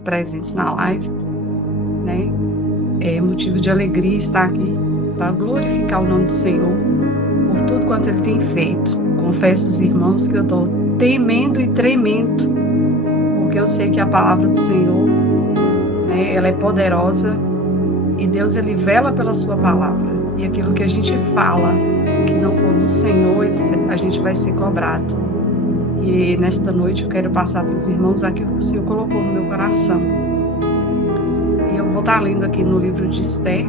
presentes na live, né? É motivo de alegria estar aqui para glorificar o nome do Senhor por tudo quanto Ele tem feito. Confesso aos irmãos que eu estou temendo e tremendo, porque eu sei que a palavra do Senhor, né, ela é poderosa e Deus, Ele vela pela sua palavra. E aquilo que a gente fala, que não for do Senhor, a gente vai ser cobrado. E nesta noite eu quero passar para os irmãos aquilo que o Senhor colocou no meu coração. E eu vou estar lendo aqui no livro de Esther,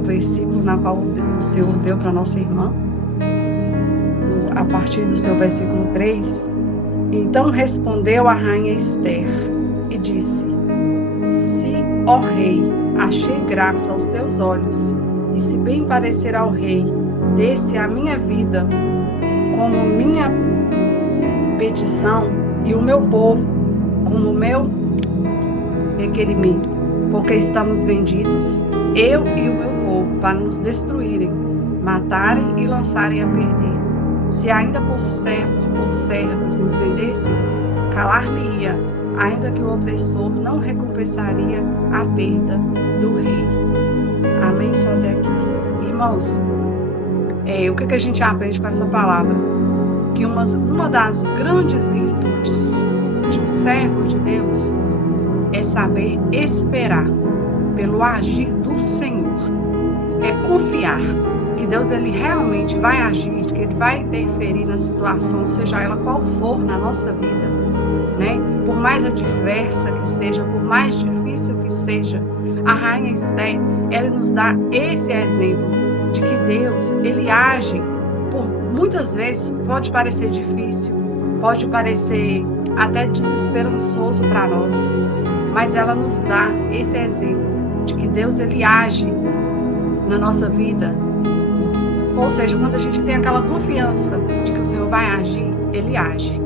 o versículo na qual o Senhor deu para nossa irmã, a partir do seu versículo 3. Então respondeu a rainha Esther e disse: Se, ó rei, achei graça aos teus olhos, e se bem parecer ao rei, desse a minha vida como minha petição e o meu povo como meu requerimento, porque estamos vendidos, eu e o meu povo, para nos destruírem, matarem e lançarem a perder. Se ainda por servos e por servas nos vendessem, calar-me-ia, ainda que o opressor não recompensaria a perda do rei. Amém? Só até aqui. Irmãos, o que a gente aprende com essa palavra? Que uma das grandes virtudes de um servo de Deus é saber esperar pelo agir do Senhor. É confiar que Deus, Ele realmente vai agir, que Ele vai interferir na situação, seja ela qual for na nossa vida, né? Por mais adversa que seja, por mais difícil que seja, a rainha Esther, ela nos dá esse exemplo de que Deus, Ele age. Muitas vezes pode parecer difícil, pode parecer até desesperançoso para nós, mas ela nos dá esse exemplo de que Deus, Ele age na nossa vida. Ou seja, quando a gente tem aquela confiança de que o Senhor vai agir, Ele age.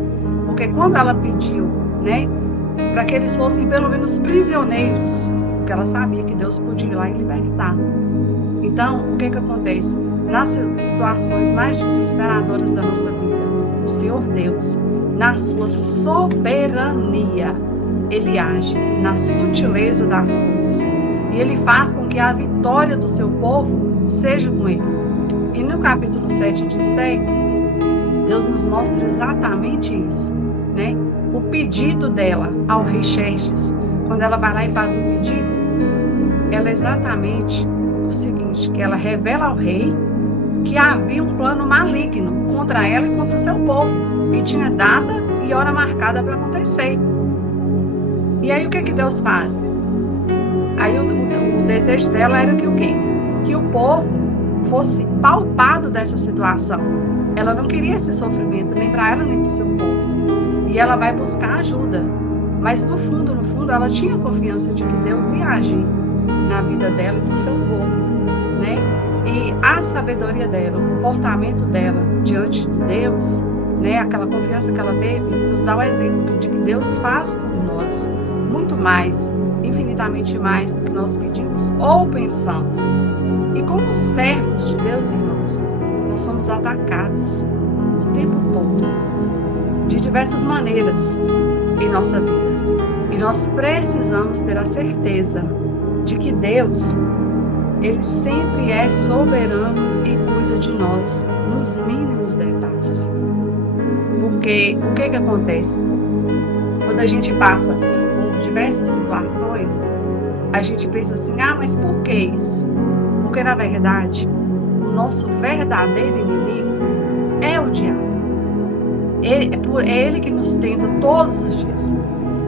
Porque quando ela pediu, né, para que eles fossem pelo menos prisioneiros, porque ela sabia que Deus podia ir lá e libertar. Então, o que acontece? Nas situações mais desesperadoras da nossa vida, o Senhor Deus, na sua soberania, Ele age na sutileza das coisas. E Ele faz com que a vitória do seu povo seja com Ele. E no capítulo 7 de Esther, Deus nos mostra exatamente isso, né? O pedido dela ao rei Xerxes, quando ela vai lá e faz o pedido, ela é exatamente o seguinte, que ela revela ao rei que havia um plano maligno contra ela e contra o seu povo, que tinha data e hora marcada para acontecer. E aí o que Deus faz? Aí o desejo dela era que o quê? Que o povo fosse palpado dessa situação. Ela não queria esse sofrimento, nem para ela, nem para o seu povo. E ela vai buscar ajuda. Mas no fundo, ela tinha confiança de que Deus ia agir na vida dela e do seu povo, né? E a sabedoria dela, o comportamento dela diante de Deus, né? Aquela confiança que ela teve, nos dá o exemplo de que Deus faz por nós muito mais, infinitamente mais do que nós pedimos ou pensamos. E como servos de Deus, irmãos, nós somos atacados o tempo todo, de diversas maneiras em nossa vida. E nós precisamos ter a certeza de que Deus, Ele sempre é soberano e cuida de nós nos mínimos detalhes. Porque o que acontece? Quando a gente passa por diversas situações, a gente pensa assim, mas por que isso? Porque, na verdade, o nosso verdadeiro inimigo é o diabo. É ele que nos tenta todos os dias.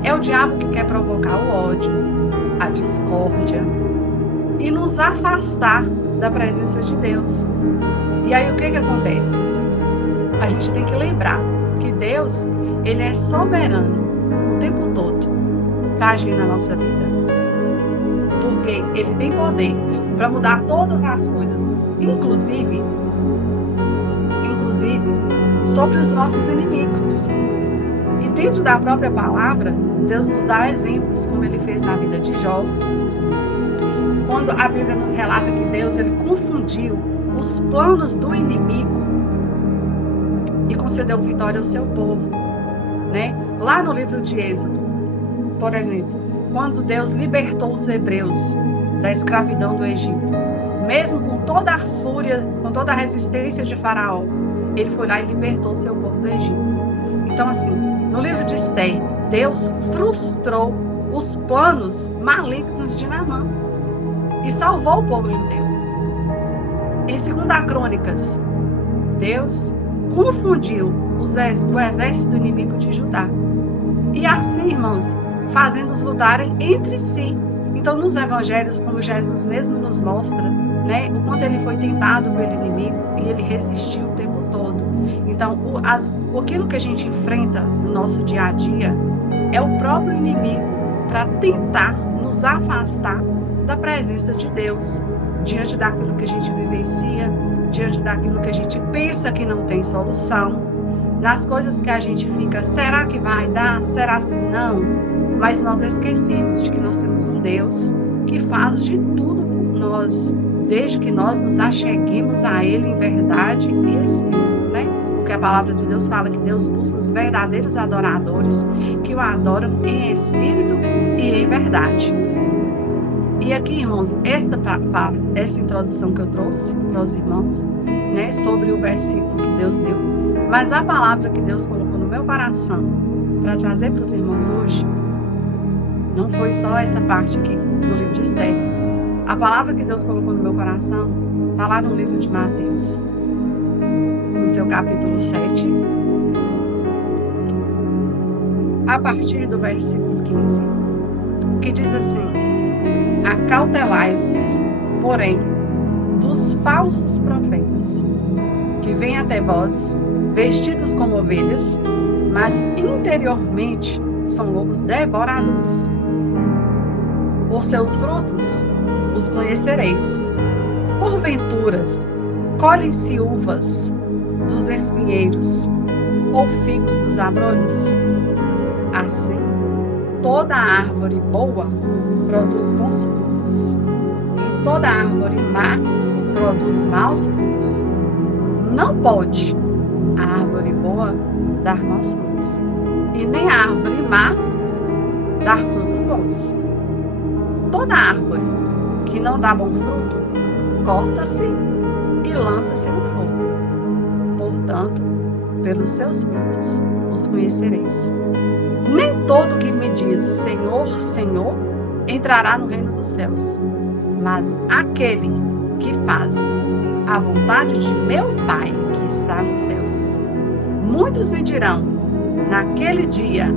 É o diabo que quer provocar o ódio, a discórdia e nos afastar da presença de Deus. E aí, o que acontece? A gente tem que lembrar que Deus, Ele é soberano o tempo todo para agir na nossa vida. Porque Ele tem poder para mudar todas as coisas, inclusive sobre os nossos inimigos. E dentro da própria palavra, Deus nos dá exemplos, como Ele fez na vida de Jó. Quando a Bíblia nos relata que Deus, Ele confundiu os planos do inimigo e concedeu vitória ao seu povo, né? Lá no livro de Êxodo, por exemplo, quando Deus libertou os hebreus da escravidão do Egito, mesmo com toda a fúria, com toda a resistência de Faraó, ele foi lá e libertou o seu povo do Egito. Então, assim, no livro de Esther, Deus frustrou os planos malignos de Naamã e salvou o povo judeu. Em 2 Crônicas, Deus confundiu o exército inimigo de Judá. E assim, irmãos, fazendo-os lutarem entre si. Então, nos evangelhos, como Jesus mesmo nos mostra, né, o quanto ele foi tentado pelo inimigo e ele resistiu o tempo todo. Então, aquilo que a gente enfrenta no nosso dia a dia é o próprio inimigo para tentar nos afastar da presença de Deus, diante daquilo que a gente vivencia, diante daquilo que a gente pensa que não tem solução, nas coisas que a gente fica, será que vai dar? Será se não? Mas nós esquecemos de que nós temos um Deus que faz de tudo por nós, desde que nós nos acheguemos a Ele em verdade e espírito, né? Porque a palavra de Deus fala que Deus busca os verdadeiros adoradores que o adoram em espírito e em verdade. E aqui, irmãos, essa introdução que eu trouxe para os irmãos, né, sobre o versículo que Deus deu, mas a palavra que Deus colocou no meu coração para trazer para os irmãos hoje, não foi só essa parte aqui do livro de Esther. A palavra que Deus colocou no meu coração está lá no livro de Mateus, no seu capítulo 7, a partir do versículo 15, que diz assim: acautelai-vos, porém, dos falsos profetas, que vêm até vós, vestidos como ovelhas, mas interiormente são lobos devoradores. Por seus frutos os conhecereis. Porventura, colhem-se uvas dos espinheiros ou figos dos abrolhos? Assim, toda árvore boa produz bons frutos, e toda árvore má produz maus frutos. Não pode a árvore boa dar maus frutos, e nem a árvore má dar frutos bons. Toda árvore que não dá bom fruto, corta-se e lança-se no fogo. Portanto, pelos seus frutos os conhecereis. Nem todo que me diz Senhor, Senhor, entrará no reino dos céus, mas aquele que faz a vontade de meu Pai que está nos céus. Muitos me dirão naquele dia: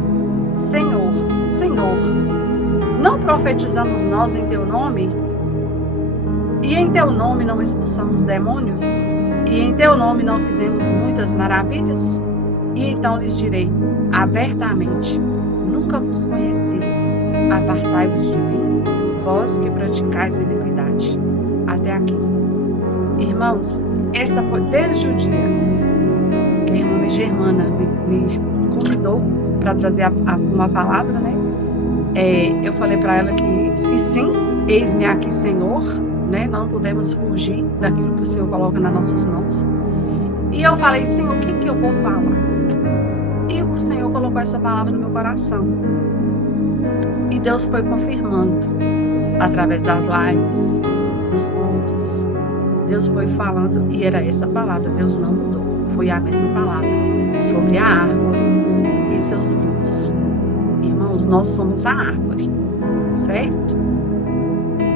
Senhor, Senhor, não profetizamos nós em teu nome? E em teu nome não expulsamos demônios? E em teu nome não fizemos muitas maravilhas? E então lhes direi abertamente: nunca vos conheci. Apartai-vos de mim, vós que praticais a iniquidade. Até aqui. Irmãos, esta foi desde o dia que a irmã Germana me convidou para trazer uma palavra, né? Eu falei para ela que sim, eis-me aqui, Senhor, né? Não podemos fugir daquilo que o Senhor coloca nas nossas mãos. E eu falei: Senhor, o que eu vou falar? E o Senhor colocou essa palavra no meu coração. E Deus foi confirmando através das lives, dos cultos. Deus foi falando e era essa palavra. Deus não mudou. Foi a mesma palavra sobre a árvore e seus frutos. Irmãos, nós somos a árvore, certo?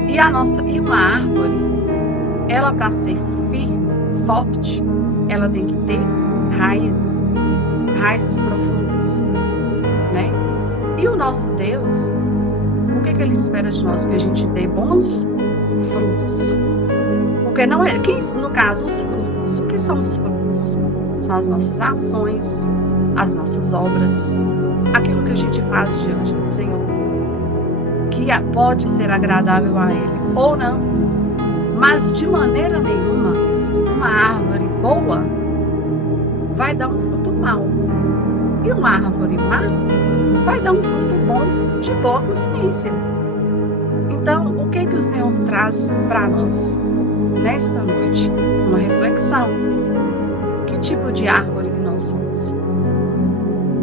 E uma árvore, ela, para ser firme, forte, ela tem que ter raízes profundas, né? E o nosso Deus, o que Ele espera de nós? Que a gente dê bons frutos. Porque não é, no caso, os frutos. O que são os frutos? São as nossas ações, as nossas obras, aquilo que a gente faz diante do Senhor, que pode ser agradável a Ele ou não, mas de maneira nenhuma uma árvore boa vai dar um fruto mau, e uma árvore má vai dar um fruto bom de boa consciência. Então, o que o Senhor traz para nós nesta noite? Uma reflexão. Que tipo de árvore que nós somos?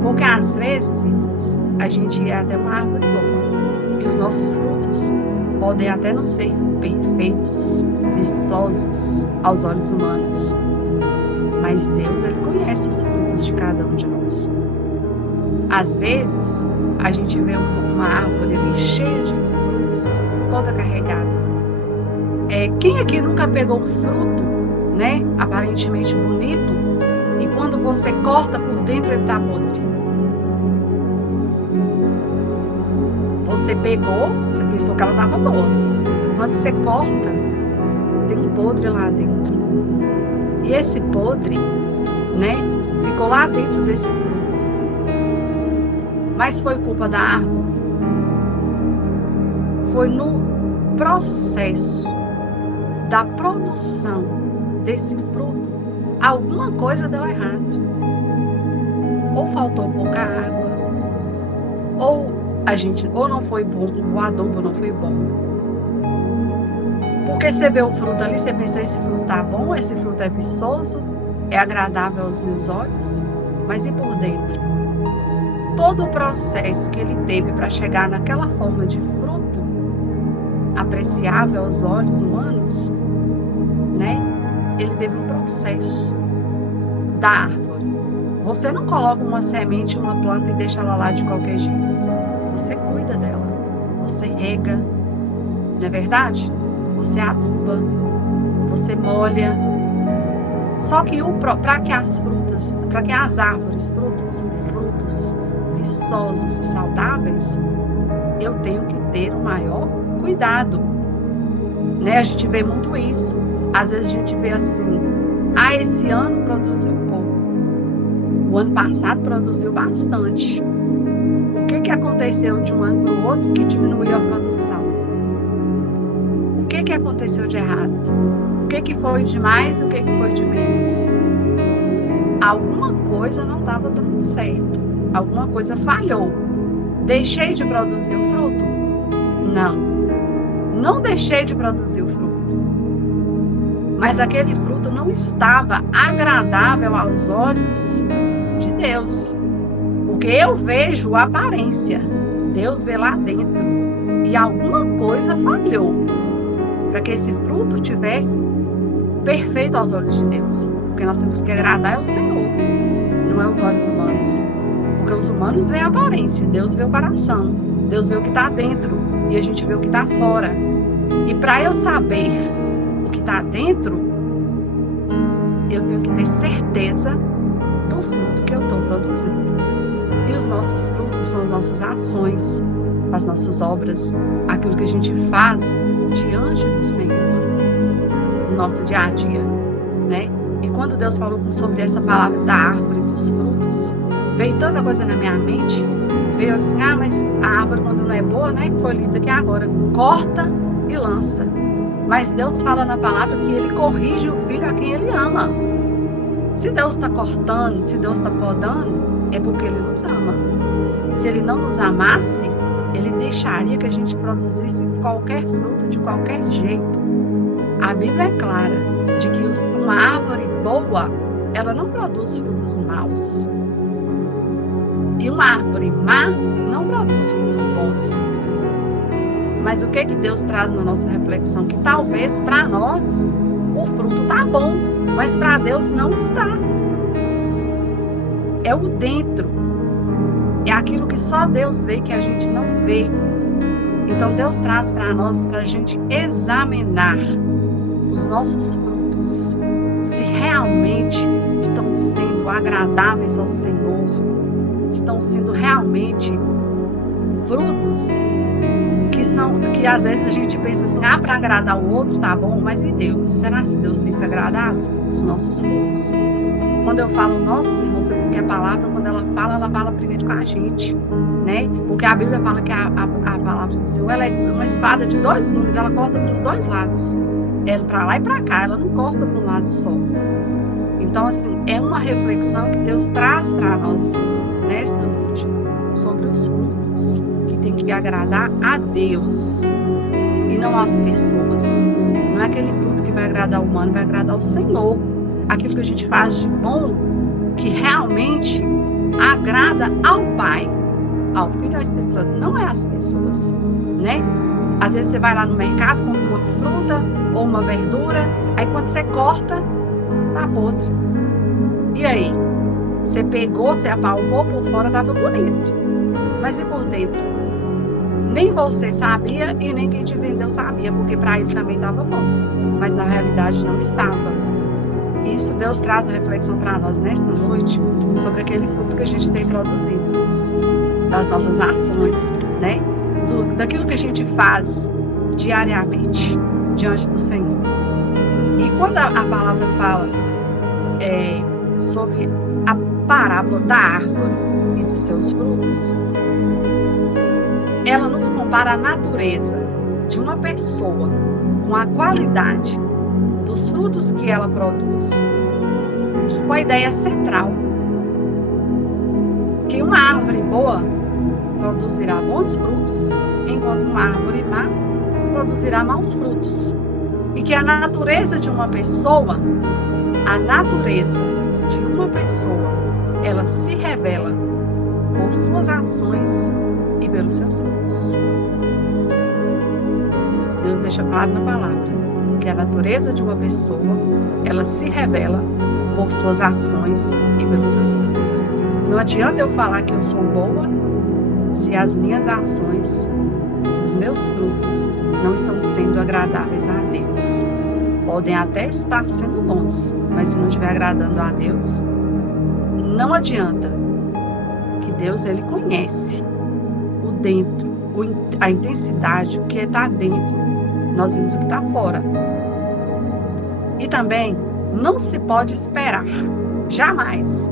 Porque às vezes, irmãos, a gente é até uma árvore boa, e os nossos frutos podem até não ser perfeitos, viçosos aos olhos humanos, mas Deus, Ele conhece os frutos de cada um de nós. Às vezes, a gente vê uma árvore ali cheia de frutos, toda carregada. Quem aqui nunca pegou um fruto, né, aparentemente bonito, e quando você corta por dentro ele está podre? Você pegou, você pensou que ela estava boa. Quando você corta, tem um podre lá dentro. E esse podre, né, ficou lá dentro desse fruto. Mas foi culpa da árvore? Foi no processo da produção desse fruto, alguma coisa deu errado. Ou faltou pouca água, ou não foi bom, o adubo não foi bom. Porque você vê o fruto ali, você pensa, esse fruto tá bom, esse fruto é viçoso, é agradável aos meus olhos, mas e por dentro? Todo o processo que ele teve para chegar naquela forma de fruto apreciável aos olhos humanos, né? Ele teve um processo da árvore. Você não coloca uma semente em uma planta e deixa ela lá de qualquer jeito. Você cuida dela, você rega, não é verdade? Você aduba, você molha. Só que para que as árvores produzam frutos viçosos e saudáveis, eu tenho que ter o maior cuidado, né? A gente vê muito isso. Às vezes a gente vê assim, esse ano produziu pouco, o ano passado produziu bastante. O que aconteceu de um ano para o outro que diminuiu a produção? O que aconteceu de errado? O que foi de mais e o que foi de menos? Alguma coisa não estava dando certo, alguma coisa falhou. Deixei de produzir o fruto? Não deixei de produzir o fruto. Mas aquele fruto não estava agradável aos olhos de Deus. Porque eu vejo a aparência, Deus vê lá dentro. E alguma coisa falhou para que esse fruto tivesse perfeito aos olhos de Deus. Porque nós temos que agradar ao Senhor, não é aos olhos humanos. Porque os humanos veem a aparência, Deus vê o coração, Deus vê o que está dentro e a gente vê o que está fora. E para eu saber o que está dentro, eu tenho que ter certeza do fruto que eu estou produzindo. E os nossos frutos são as nossas ações, as nossas obras, aquilo que a gente faz diante do Senhor, no nosso dia a dia, né? E quando Deus falou sobre essa palavra da árvore dos frutos, veio tanta coisa na minha mente, veio assim, mas a árvore quando não é boa, né? Que foi lida aqui agora, corta e lança. Mas Deus fala na palavra que Ele corrige o filho a quem Ele ama. Se Deus está cortando, se Deus está podando, é porque Ele nos ama. Se Ele não nos amasse, Ele deixaria que a gente produzisse qualquer fruto de qualquer jeito. A Bíblia é clara de que uma árvore boa, ela não produz frutos maus. E uma árvore má não produz frutos bons. Mas o que Deus traz na nossa reflexão? Que talvez para nós o fruto está bom, mas para Deus não está. É o dentro. É aquilo que só Deus vê, que a gente não vê. Então Deus traz para nós, para a gente examinar os nossos frutos, se realmente estão sendo agradáveis ao Senhor, estão sendo realmente frutos que às vezes a gente pensa assim, para agradar o outro tá bom, mas e Deus? Será que Deus tem se agradado dos nossos frutos? Quando eu falo nossos, irmãos, é porque a palavra, quando ela fala primeiro com a gente, né? Porque a Bíblia fala que a palavra do Senhor, ela é uma espada de 2 gumes, ela corta para os 2 lados. Ela para lá e para cá, ela não corta para um lado só. Então, assim, é uma reflexão que Deus traz para nós nesta noite sobre os frutos que tem que agradar a Deus e não às pessoas. Não é aquele fruto que vai agradar o humano, vai agradar o Senhor. Aquilo que a gente faz de bom, que realmente agrada ao Pai, ao Filho e ao Espírito Santo, não é às pessoas. né? Às vezes você vai lá no mercado, compra uma fruta ou uma verdura, aí quando você corta, tá podre. E aí? Você pegou, você apalpou, por fora estava bonito. Mas e por dentro? Nem você sabia e nem quem te vendeu sabia, porque para ele também estava bom. Mas na realidade não estava. Isso Deus traz a reflexão para nós nesta noite sobre aquele fruto que a gente tem produzido, das nossas ações, né? Daquilo que a gente faz diariamente diante do Senhor. E quando a palavra fala sobre a parábola da árvore e de seus frutos, ela nos compara a natureza de uma pessoa com a qualidade dos frutos que ela produz, com a ideia central que uma árvore boa produzirá bons frutos, enquanto uma árvore má produzirá maus frutos. E que a natureza de uma pessoa, ela se revela por suas ações e pelos seus frutos. Deus deixa claro na palavra que a natureza de uma pessoa, ela se revela por suas ações e pelos seus frutos. Não adianta eu falar que eu sou boa se as minhas ações, se os meus frutos não estão sendo agradáveis a Deus. Podem até estar sendo bons, mas se não estiver agradando a Deus, não adianta. Que Deus, ele conhece o dentro, a intensidade, o que está dentro. Nós vimos o que está fora. E também não se pode esperar, jamais,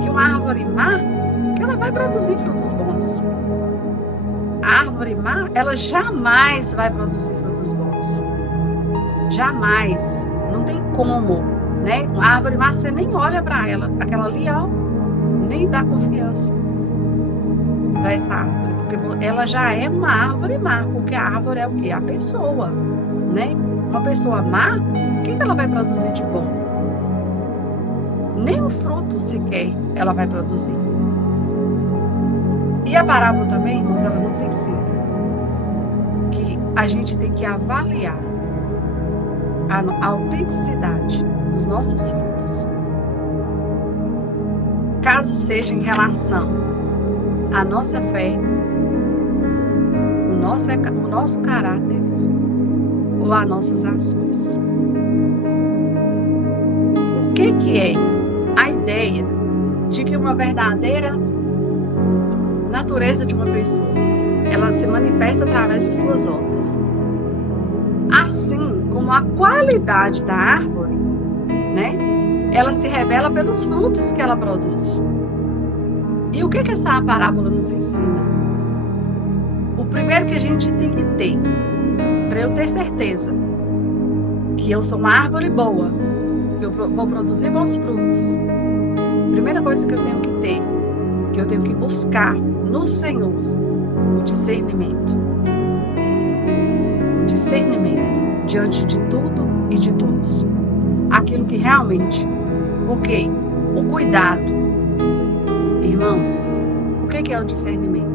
que uma árvore má, que ela vai produzir frutos bons. A árvore má, ela jamais vai produzir frutos bons. Jamais. Não tem como, né? Uma árvore má, você nem olha para ela. Aquela ali, ó, nem dá confiança para essa árvore. Porque ela já é uma árvore má. Porque a árvore é o quê? A pessoa, né? Uma pessoa má, o que ela vai produzir de bom? Nem um fruto sequer ela vai produzir. E a parábola também, irmãos, ela nos ensina que a gente tem que avaliar a autenticidade dos nossos frutos. Caso seja em relação à nossa fé, o nosso caráter ou às nossas ações. O que é a ideia de que uma verdadeira natureza de uma pessoa, ela se manifesta através de suas obras? Assim como a qualidade da árvore, né, ela se revela pelos frutos que ela produz. E o que essa parábola nos ensina? O primeiro que a gente tem que ter, para eu ter certeza que eu sou uma árvore boa, que eu vou produzir bons frutos, a primeira coisa que eu tenho que ter, que eu tenho que buscar no Senhor, o discernimento. O discernimento diante de tudo e de todos. Aquilo que realmente, porque o cuidado, irmãos, o que é o discernimento?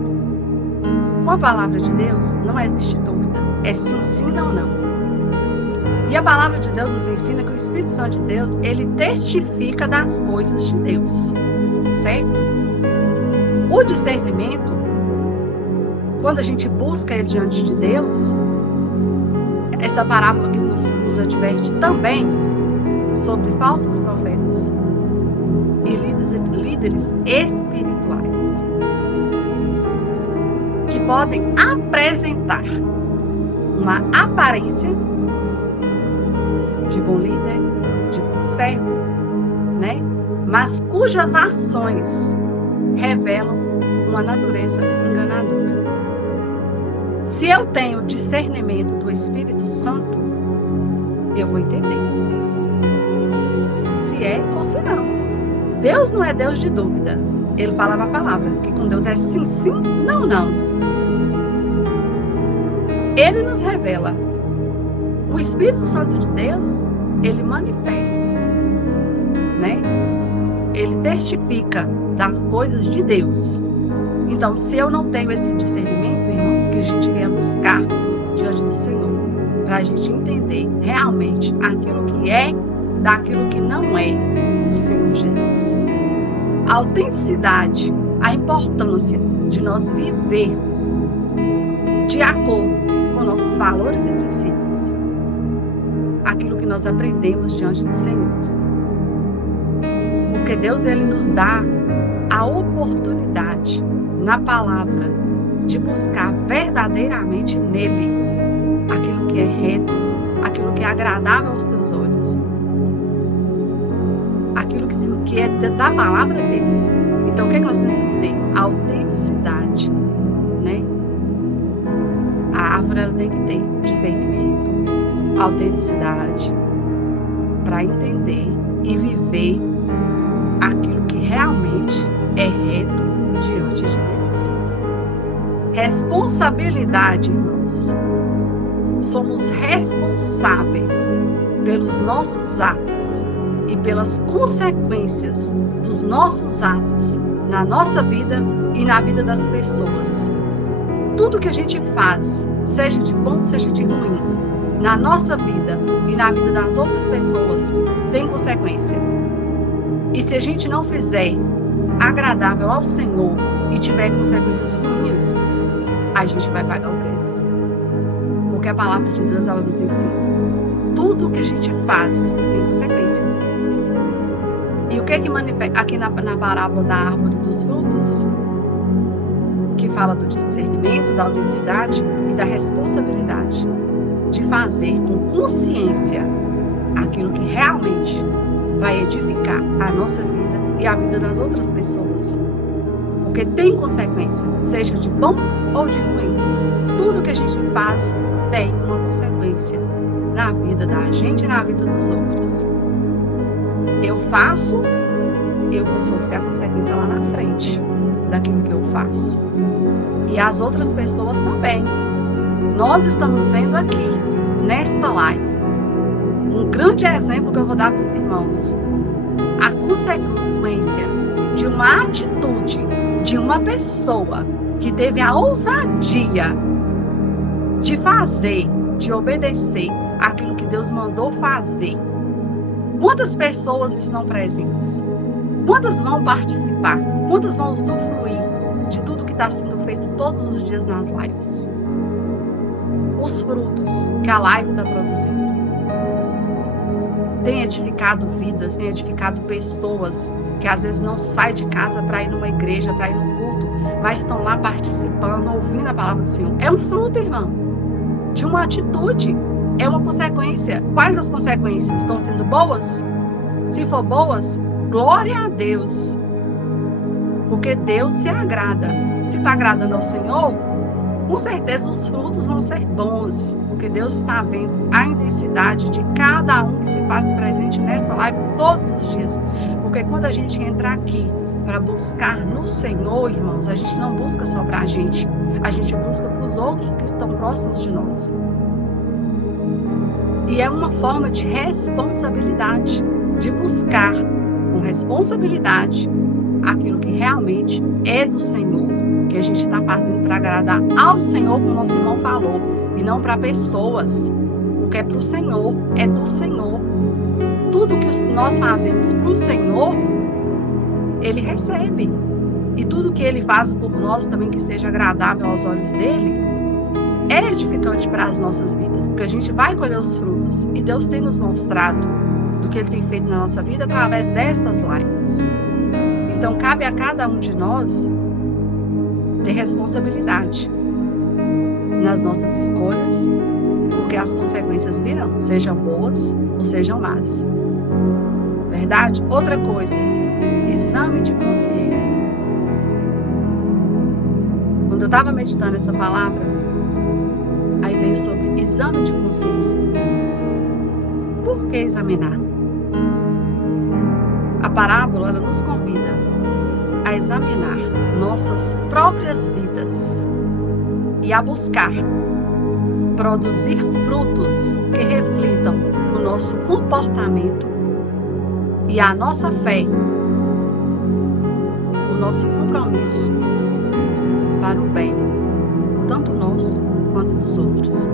Com a palavra de Deus não existe dúvida, é sim, sim, não, não. E a palavra de Deus nos ensina que o Espírito Santo de Deus, ele testifica das coisas de Deus, certo? O discernimento, quando a gente busca ele diante de Deus, essa parábola que nos adverte também sobre falsos profetas e líderes espirituais que podem apresentar uma aparência de bom líder, de bom servo, né? Mas cujas ações revelam uma natureza enganadora. Se eu tenho discernimento do Espírito Santo, eu vou entender se é ou se não. Deus não é Deus de dúvida. Ele fala na palavra que com Deus é sim, sim, não, não. Ele nos revela. O Espírito Santo de Deus, ele manifesta, né? Ele testifica das coisas de Deus. Então, se eu não tenho esse discernimento, irmãos, que a gente venha buscar diante do Senhor, para a gente entender realmente aquilo que é daquilo que não é do Senhor Jesus. A autenticidade, a importância de nós vivermos de acordo com nossos valores e princípios, aquilo que nós aprendemos diante do Senhor. Porque Deus, Ele nos dá a oportunidade na palavra de buscar verdadeiramente nele aquilo que é reto, aquilo que é agradável aos teus olhos, aquilo que é da palavra dele. Então, o que é que nós temos que ter? A autenticidade, né? A árvore ela tem que ter discernimento, autenticidade, para entender e viver aquilo que realmente é reto diante de Deus. Responsabilidade, irmãos. Somos responsáveis pelos nossos atos e pelas consequências dos nossos atos na nossa vida e na vida das pessoas. Tudo que a gente faz, seja de bom, seja de ruim, na nossa vida e na vida das outras pessoas, tem consequência. E se a gente não fizer agradável ao Senhor e tiver consequências ruins, a gente vai pagar o preço. Porque a palavra de Deus, ela nos ensina. Tudo que a gente faz tem consequência. E o que é que manifesta aqui na parábola da árvore dos frutos, que fala do discernimento, da autenticidade e da responsabilidade de fazer com consciência aquilo que realmente vai edificar a nossa vida e a vida das outras pessoas. Porque tem consequência, seja de bom ou de ruim. Tudo que a gente faz tem uma consequência na vida da gente e na vida dos outros. Eu faço, eu vou sofrer a consequência lá na frente daquilo que eu faço. E as outras pessoas também. Nós estamos vendo aqui, nesta live, um grande exemplo que eu vou dar para os irmãos. A consequência de uma atitude de uma pessoa que teve a ousadia de fazer, de obedecer aquilo que Deus mandou fazer. Quantas pessoas estão presentes? Quantas vão participar? Quantas vão usufruir de tudo que está sendo feito todos os dias nas lives? Os frutos que a live está produzindo tem edificado vidas, tem edificado pessoas que às vezes não saem de casa para ir numa igreja, para ir num culto, mas estão lá participando, ouvindo a palavra do Senhor. É um fruto, irmão, de uma atitude. É uma consequência. Quais as consequências? Estão sendo boas? Se for boas, glória a Deus. Porque Deus se agrada. Se está agradando ao Senhor, com certeza os frutos vão ser bons. Porque Deus está vendo a intensidade de cada um que se faz presente nesta live todos os dias. Porque quando a gente entra aqui para buscar no Senhor, irmãos, a gente não busca só para a gente busca para os outros que estão próximos de nós. E é uma forma de responsabilidade, de buscar com responsabilidade aquilo que realmente é do Senhor, que a gente está fazendo para agradar ao Senhor, como o nosso irmão falou, e não para pessoas. O que é para o Senhor, é do Senhor. Tudo que nós fazemos para o Senhor, Ele recebe. E tudo que Ele faz por nós também, que seja agradável aos olhos dEle, é edificante para as nossas vidas, porque a gente vai colher os frutos. E Deus tem nos mostrado do que Ele tem feito na nossa vida através dessas lives. Então, cabe a cada um de nós ter responsabilidade nas nossas escolhas, porque as consequências virão, sejam boas ou sejam más. Verdade? Outra coisa, exame de consciência. Quando eu estava meditando essa palavra, aí veio sobre exame de consciência. Por que examinar? A parábola, ela nos convida a examinar nossas próprias vidas e a buscar produzir frutos que reflitam o nosso comportamento e a nossa fé, o nosso compromisso para o bem, tanto nosso quanto dos outros.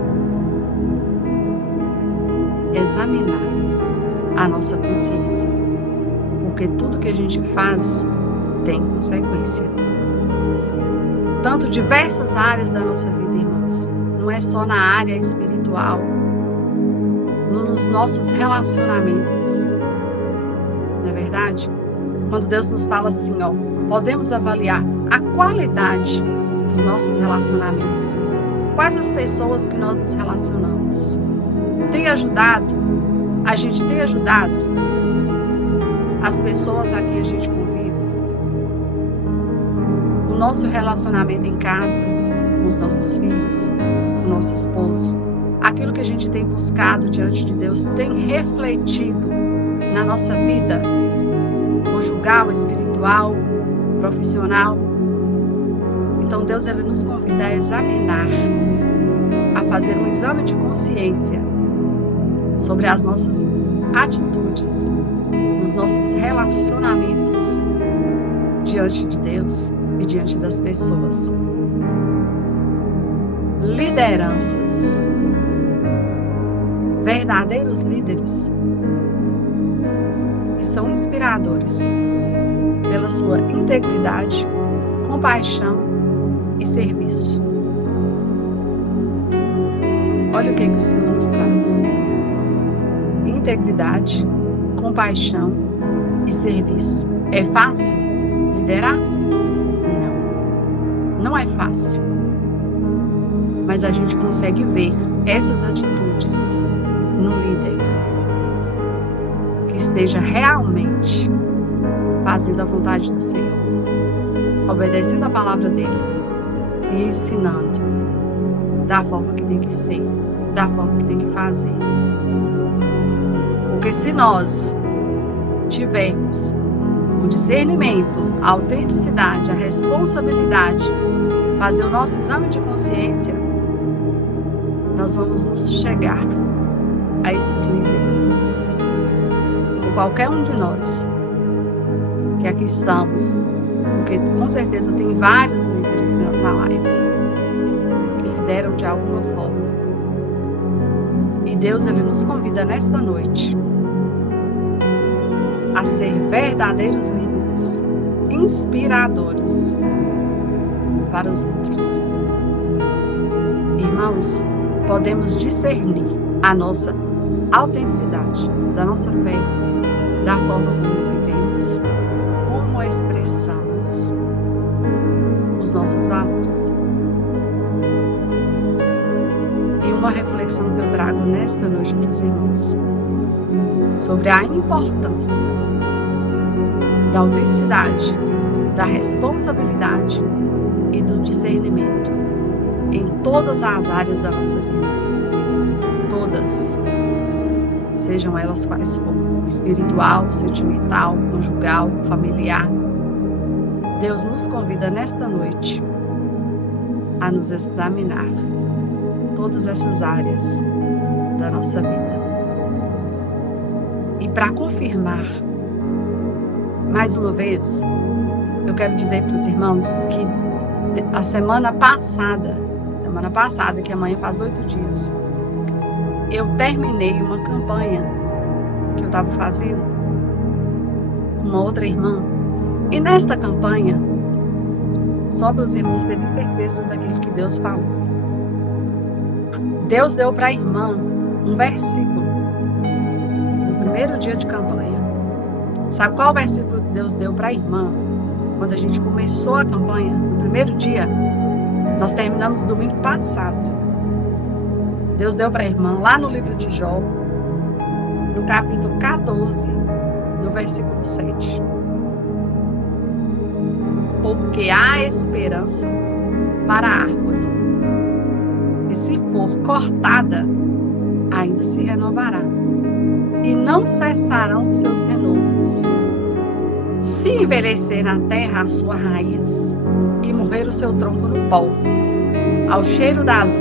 Examinar a nossa consciência, porque tudo que a gente faz tem consequência. Tanto diversas áreas da nossa vida, irmãos. Não é só na área espiritual, nos nossos relacionamentos. Não é verdade? Quando Deus nos fala assim, podemos avaliar a qualidade dos nossos relacionamentos. Quais as pessoas que nós nos relacionamos? A gente tem ajudado as pessoas a quem a gente convive? O nosso relacionamento em casa, com os nossos filhos, com o nosso esposo, aquilo que a gente tem buscado diante de Deus tem refletido na nossa vida conjugal, espiritual, profissional. Então Deus ele nos convida a examinar, a fazer um exame de consciência sobre as nossas atitudes, os nossos relacionamentos diante de Deus e diante das pessoas. Lideranças. Verdadeiros líderes que são inspiradores pela sua integridade, compaixão e serviço. Olha o que o Senhor nos traz. Integridade, compaixão e serviço. É fácil liderar? Não. Não é fácil. Mas a gente consegue ver essas atitudes no líder que esteja realmente fazendo a vontade do Senhor, obedecendo a palavra dele e ensinando da forma que tem que ser, da forma que tem que fazer. Porque se nós tivermos o discernimento, a autenticidade, a responsabilidade, fazer o nosso exame de consciência, nós vamos nos chegar a esses líderes, como qualquer um de nós que aqui estamos, porque com certeza tem vários líderes na live que lideram de alguma forma. E Deus ele nos convida nesta noite a ser verdadeiros líderes, inspiradores para os outros. Irmãos, podemos discernir a nossa autenticidade, da nossa fé, da forma como vivemos, como expressamos os nossos valores. E uma reflexão que eu trago nesta noite para os irmãos sobre a importância da autenticidade, da responsabilidade e do discernimento em todas as áreas da nossa vida. Todas, sejam elas quais forem, espiritual, sentimental, conjugal, familiar. Deus nos convida nesta noite a nos examinar todas essas áreas da nossa vida. E para confirmar, mais uma vez, eu quero dizer para os irmãos que a semana passada, que amanhã faz 8 dias, eu terminei uma campanha que eu estava fazendo com uma outra irmã. E nesta campanha, só para os irmãos terem certeza daquilo que Deus falou. Deus deu para a irmã um versículo do primeiro dia de campanha. Sabe qual versículo que Deus deu para a irmã? Quando a gente começou a campanha, no primeiro dia, nós terminamos domingo passado. Deus deu para a irmã, lá no livro de Jó, no capítulo 14, no versículo 7. Porque há esperança para a árvore, e se for cortada, ainda se renovará, e não cessarão seus renovos. Se envelhecer na terra a sua raiz, e morrer o seu tronco no pó, ao cheiro das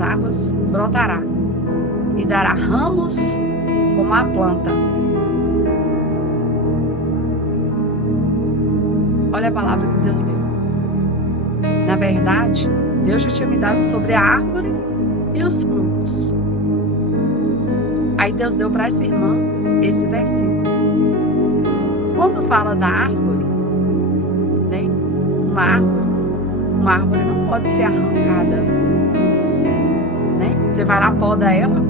águas brotará, e dará ramos como a planta. Olha a palavra que Deus deu. Na verdade, Deus já tinha me dado sobre a árvore e os frutos. Aí Deus deu para essa irmã esse versículo. Quando fala da árvore, né? Uma árvore não pode ser arrancada, né? Você vai lá, poda ela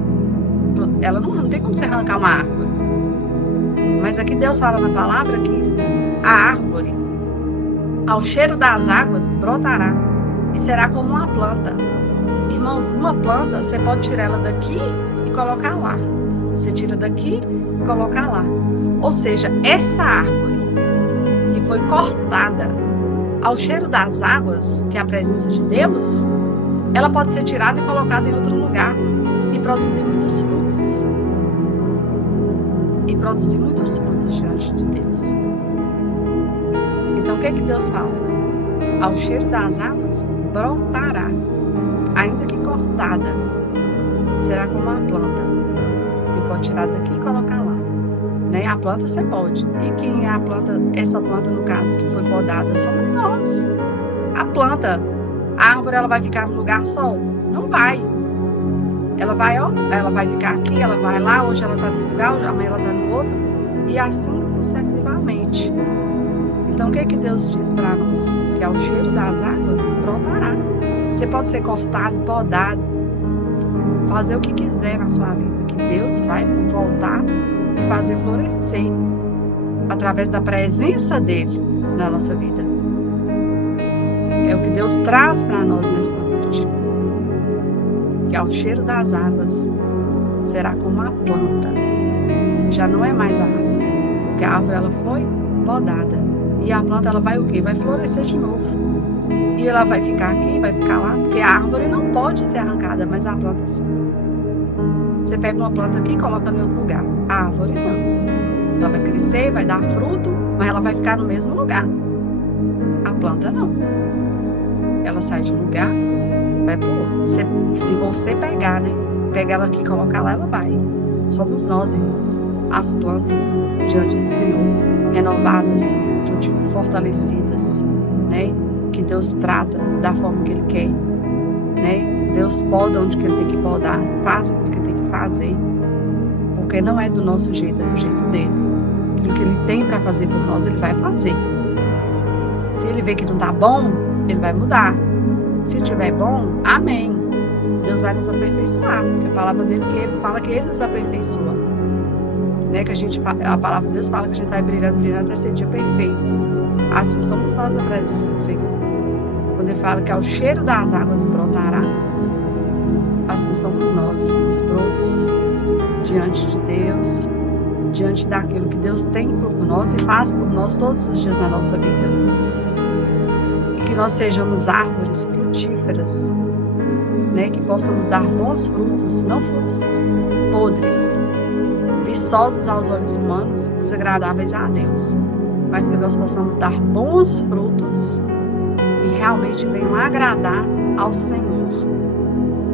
não tem como você arrancar uma árvore. Mas aqui Deus fala na palavra que a árvore, ao cheiro das águas, brotará e será como uma planta. Irmãos, uma planta, você pode tirar ela daqui e colocar lá. Você tira daqui e coloca lá. Ou seja, essa árvore que foi cortada ao cheiro das águas, que é a presença de Deus, ela pode ser tirada e colocada em outro lugar e produzir muitos frutos. E produzir muitos frutos diante de Deus. Então, o que é que Deus fala? Ao cheiro das águas, brotará, ainda que cortada, será como uma planta. Você pode tirar daqui e colocar lá. Né? A planta você pode. E quem é a planta? Essa planta, no caso, que foi podada, somos nós. A planta, a árvore, ela vai ficar no lugar só? Não vai. Ela vai ficar aqui, ela vai lá, hoje ela está num lugar, hoje amanhã ela está no outro, e assim sucessivamente. Então, o que é que Deus diz para nós? Que ao cheiro das águas brotará. Você pode ser cortado, podado, fazer o que quiser na sua vida, que Deus vai voltar e fazer florescer através da presença dele na nossa vida. É o que Deus traz para nós nesta noite. Que ao cheiro das águas será como a planta. Já não é mais a árvore, porque a árvore ela foi podada. E a planta ela vai o quê? Vai florescer de novo. E ela vai ficar aqui, vai ficar lá, porque a árvore não pode ser arrancada, mas a planta sim. Você pega uma planta aqui e coloca em outro lugar. A árvore não. Ela vai crescer, vai dar fruto, mas ela vai ficar no mesmo lugar. A planta não. Ela sai de um lugar, vai pro outro. Se você pegar, né? Pegar ela aqui e colocar lá, ela vai. Somos nós, irmãos, as plantas diante do Senhor, renovadas, fortalecidas, né? Que Deus trata da forma que Ele quer, né? Deus poda onde que Ele tem que podar, faz o que Ele tem que fazer, porque não é do nosso jeito, é do jeito dele. Aquilo que Ele tem para fazer por nós, Ele vai fazer. Se Ele vê que não está bom, Ele vai mudar. Se estiver bom, amém. Deus vai nos aperfeiçoar, porque a palavra dele que Ele fala que Ele nos aperfeiçoa, né? Que a palavra de Deus fala que a gente vai brilhando até ser dia perfeito. Assim somos nós na presença do Senhor. Quando Ele fala que ao cheiro das águas brotará, assim somos nós, os brotos diante de Deus, diante daquilo que Deus tem por nós e faz por nós todos os dias na nossa vida. E que nós sejamos árvores frutíferas, né? Que possamos dar bons frutos, não frutos podres, viçosos aos olhos humanos, desagradáveis a Deus, mas que nós possamos dar bons frutos e realmente venham agradar ao Senhor,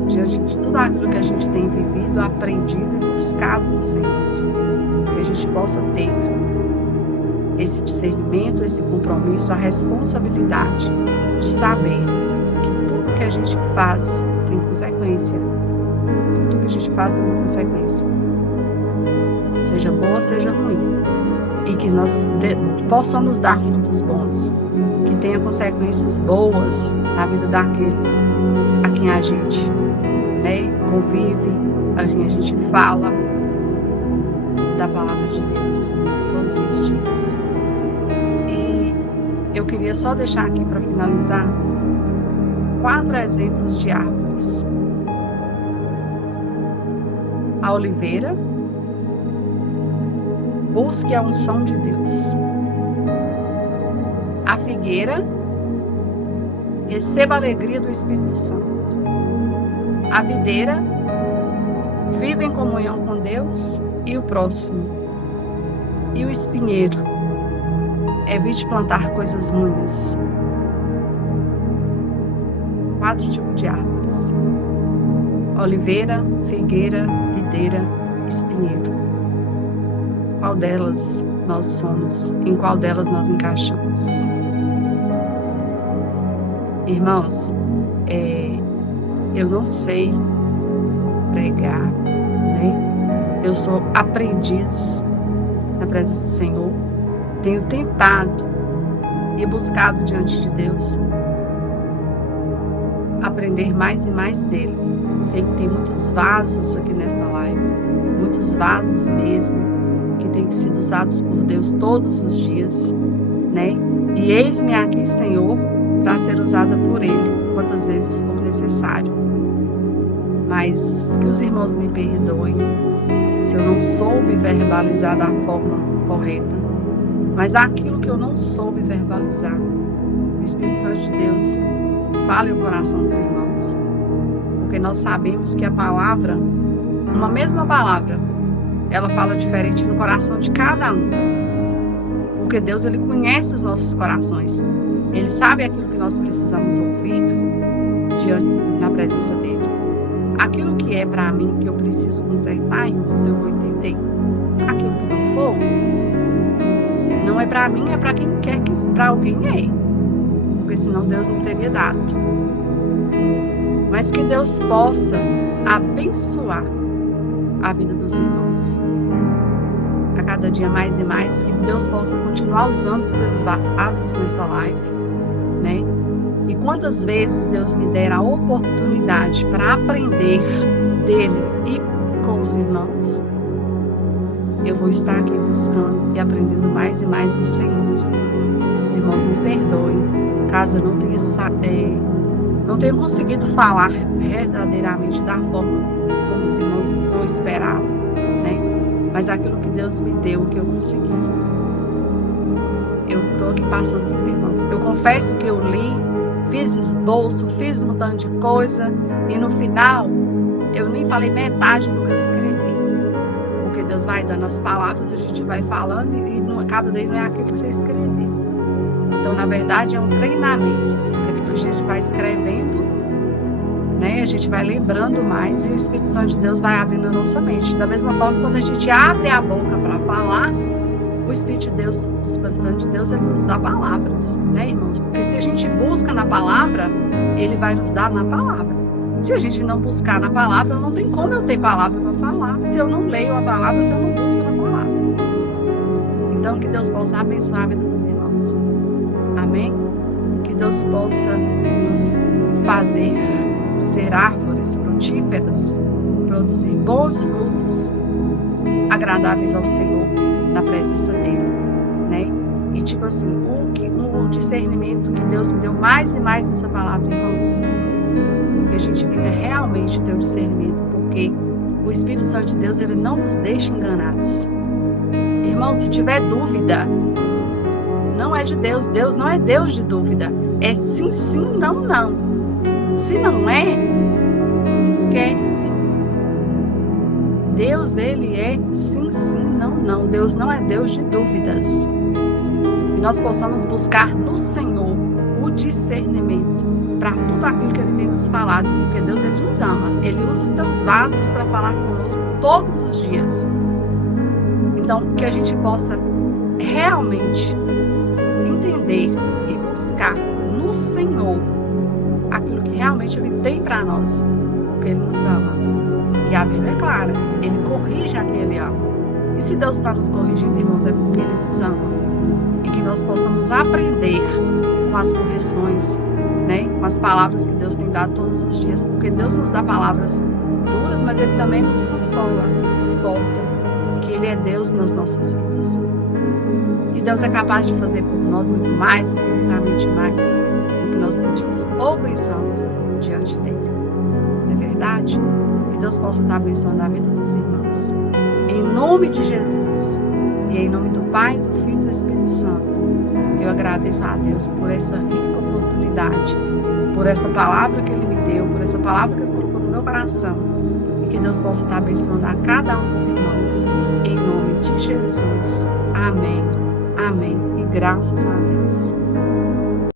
diante de tudo aquilo que a gente tem vivido, aprendido e buscado no Senhor. Que a gente possa ter esse discernimento, esse compromisso, a responsabilidade de saber que tudo que a gente faz tem consequência. Tudo que a gente faz tem consequência. Seja boa, seja ruim. E que nós possamos dar frutos bons, que tenha consequências boas na vida daqueles a quem a gente, né, convive, a quem a gente fala da palavra de Deus todos os dias. E eu queria só deixar aqui para finalizar 4 exemplos de árvores. A oliveira, busque a unção de Deus. A figueira, receba a alegria do Espírito Santo. A videira, viva em comunhão com Deus e o próximo. E o espinheiro, evite plantar coisas ruins. 4 tipos de árvores: oliveira, figueira, videira, espinheiro. Qual delas nós somos? Em qual delas nós encaixamos? Irmãos, eu não sei pregar, né? Eu sou aprendiz na presença do Senhor. Tenho tentado e buscado diante de Deus aprender mais e mais dele. Sei que tem muitos vasos aqui nesta live, muitos vasos mesmo, que têm sido usados por Deus todos os dias, né? E eis-me aqui, Senhor, para ser usada por Ele, quantas vezes for necessário. Mas que os irmãos me perdoem se eu não soube verbalizar da forma correta. Mas aquilo que eu não soube verbalizar, o Espírito Santo de Deus fale o coração dos irmãos. Porque nós sabemos que a palavra, uma mesma palavra, ela fala diferente no coração de cada um. Porque Deus, Ele conhece os nossos corações. Ele sabe aquilo que nós precisamos ouvir na presença dEle. Aquilo que é para mim, que eu preciso consertar, irmãos, eu vou entender. Aquilo que não for, não é para mim, é para quem quer que para alguém é. Porque senão Deus não teria dado. Mas que Deus possa abençoar a vida dos irmãos. A cada dia mais e mais, que Deus possa continuar usando os teus vasos nesta live, né? E quantas vezes Deus me der a oportunidade para aprender dele e com os irmãos, eu vou estar aqui buscando e aprendendo mais e mais do Senhor. Que os irmãos me perdoem, caso eu não tenha conseguido falar verdadeiramente da forma como os irmãos o esperavam, né? Mas aquilo que Deus me deu, que eu consegui, eu estou aqui passando para os irmãos. Eu confesso que eu li, fiz esboço, fiz um tanto de coisa, e no final, eu nem falei metade do que eu escrevi. Porque Deus vai dando as palavras, a gente vai falando, e não acaba daí, não é aquilo que você escreveu. Então, na verdade, é um treinamento, porque a gente vai escrevendo, né? A gente vai lembrando mais, e o Espírito Santo de Deus vai abrindo a nossa mente. Da mesma forma, quando a gente abre a boca para falar, o Espírito de Deus, o Espírito Santo de Deus, ele nos dá palavras, né, irmãos? Porque se a gente busca na palavra, ele vai nos dar na palavra. Se a gente não buscar na palavra, não tem como eu ter palavra para falar. Se eu não leio a palavra, se eu não busco na palavra. Então, que Deus possa abençoar a vida dos irmãos. Amém? Que Deus possa nos fazer ser árvores frutíferas, produzir bons frutos, agradáveis ao Senhor, na presença dele, né? E tipo assim, um discernimento que Deus me deu mais e mais nessa palavra, irmãos, que a gente venha realmente ter o discernimento, porque o Espírito Santo de Deus, ele não nos deixa enganados. Irmão, se tiver dúvida, não é de Deus. Deus não é Deus de dúvida. É sim, sim, não, não. Se não é, esquece. Deus, ele é sim, sim, não, não. Deus não é Deus de dúvidas. E nós possamos buscar no Senhor o discernimento para tudo aquilo que ele tem nos falado, porque Deus, ele nos ama. Ele usa os teus vasos para falar conosco todos os dias. Então, que a gente possa realmente entender e buscar no Senhor aquilo que realmente ele tem para nós, porque ele nos ama. E a Bíblia é clara, ele corrige a quem ele ama. E se Deus está nos corrigindo, irmãos, é porque ele nos ama. E que nós possamos aprender com as correções, né? Com as palavras que Deus tem dado todos os dias, porque Deus nos dá palavras duras, mas ele também nos consola, nos conforta, que ele é Deus nas nossas vidas. E Deus é capaz de fazer por nós muito mais, infinitamente mais, do que nós pedimos ou pensamos diante dele. Não é verdade? Que Deus possa estar abençoando a vida dos irmãos. Em nome de Jesus, e em nome do Pai, do Filho e do Espírito Santo, eu agradeço a Deus por essa rica oportunidade, por essa palavra que ele me deu, por essa palavra que ele colocou no meu coração, e que Deus possa estar abençoando a cada um dos irmãos, em nome de Jesus. Amém. Amém. E graças a Deus.